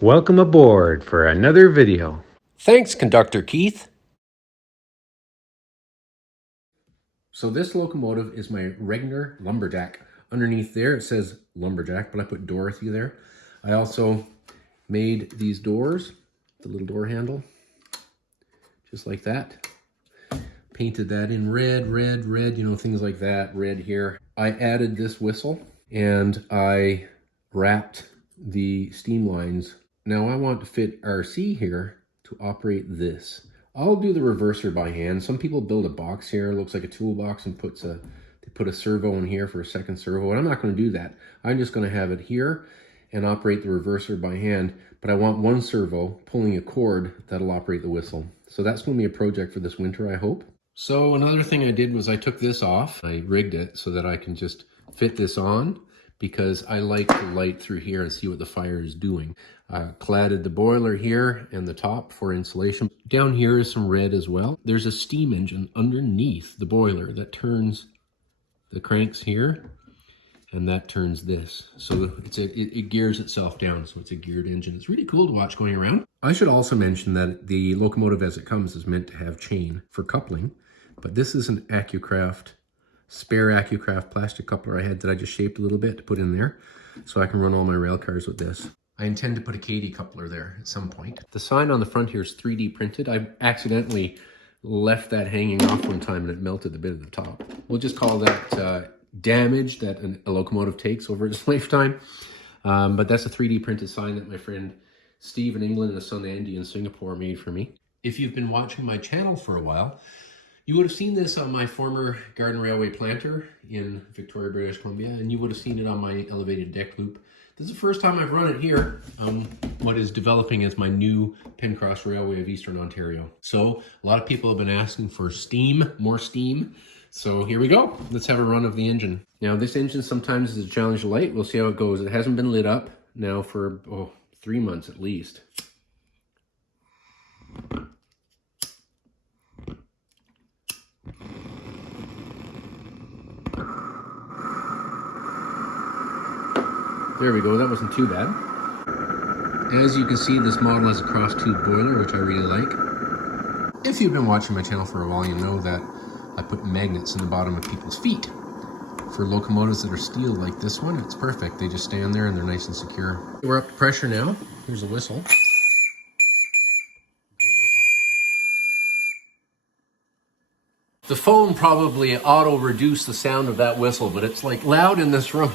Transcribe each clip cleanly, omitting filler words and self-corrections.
Welcome aboard for another video. Thanks, Conductor Keith. So this locomotive is my Regner Lumberjack. Underneath there it says Lumberjack, but I put Dorothy there. I also made these doors, the little door handle, just like that. Painted that in red, you know, things like that, red here. I added this whistle and I wrapped the steam lines. Now I want to fit RC here to operate this. I'll do the reverser by hand. Some people build a box here, it looks like a toolbox, and they put a servo in here for a second servo, and I'm not going to do that. I'm just going to have it here and operate the reverser by hand, but I want one servo pulling a cord that'll operate the whistle. So that's going to be a project for this winter, I hope. So another thing I did was I took this off. I rigged it so that I can just fit this on, because I like to light through here and see what the fire is doing. I cladded the boiler here and the top for insulation. Down here is some red as well. There's a steam engine underneath the boiler that turns the cranks here, and that turns this. So it gears itself down, so it's a geared engine. It's really cool to watch going around. I should also mention that the locomotive as it comes is meant to have chain for coupling, but this is an spare AccuCraft plastic coupler I had that I just shaped a little bit to put in there, so I can run all my rail cars with this. I intend to put a Katie coupler there at some point. The sign on the front here is 3D printed. I accidentally left that hanging off one time and it melted the bit at the top. We'll just call that damage that a locomotive takes over its lifetime. But that's a 3D printed sign that my friend Steve in England and his son Andy in Singapore made for me. If you've been watching my channel for a while, you would have seen this on my former garden railway planter in Victoria, British Columbia, and you would have seen it on my elevated deck loop. This is the first time I've run it here, what is developing as my new Pencross Railway of Eastern Ontario. So a lot of people have been asking for steam, more steam. So here we go. Let's have a run of the engine. Now this engine sometimes is a challenge to light. We'll see how it goes. It hasn't been lit up now for 3 months at least. There we go, that wasn't too bad. As you can see, this model has a cross tube boiler, which I really like. If you've been watching my channel for a while, you know that I put magnets in the bottom of people's feet. For locomotives that are steel like this one, it's perfect. They just stand there and they're nice and secure. We're up to pressure now. Here's a whistle. The phone probably auto-reduced the sound of that whistle, but it's like loud in this room.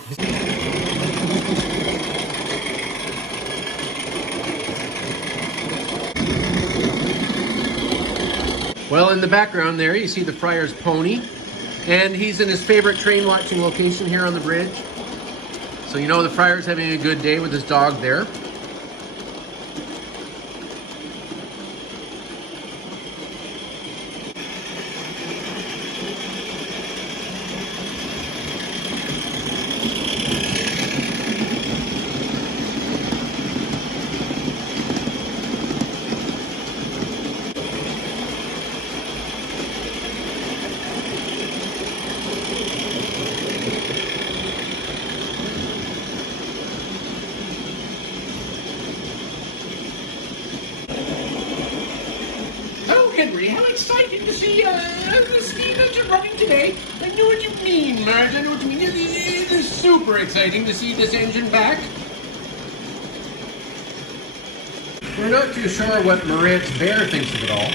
Well, in the background there, you see the Friar's pony, and he's in his favorite train watching location here on the bridge. So you know the Friar's having a good day with his dog there. Henry, how exciting to see the steam engine running today. I know what you mean, Marge. I know what you mean. It is super exciting to see this engine back. We're not too sure what Morant's bear thinks of it all.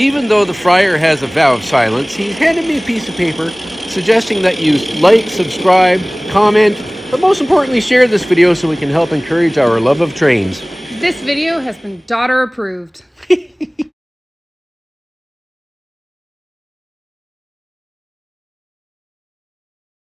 Even though the fryer has a vow of silence, he handed me a piece of paper suggesting that you like, subscribe, comment, but most importantly, share this video so we can help encourage our love of trains. This video has been daughter approved.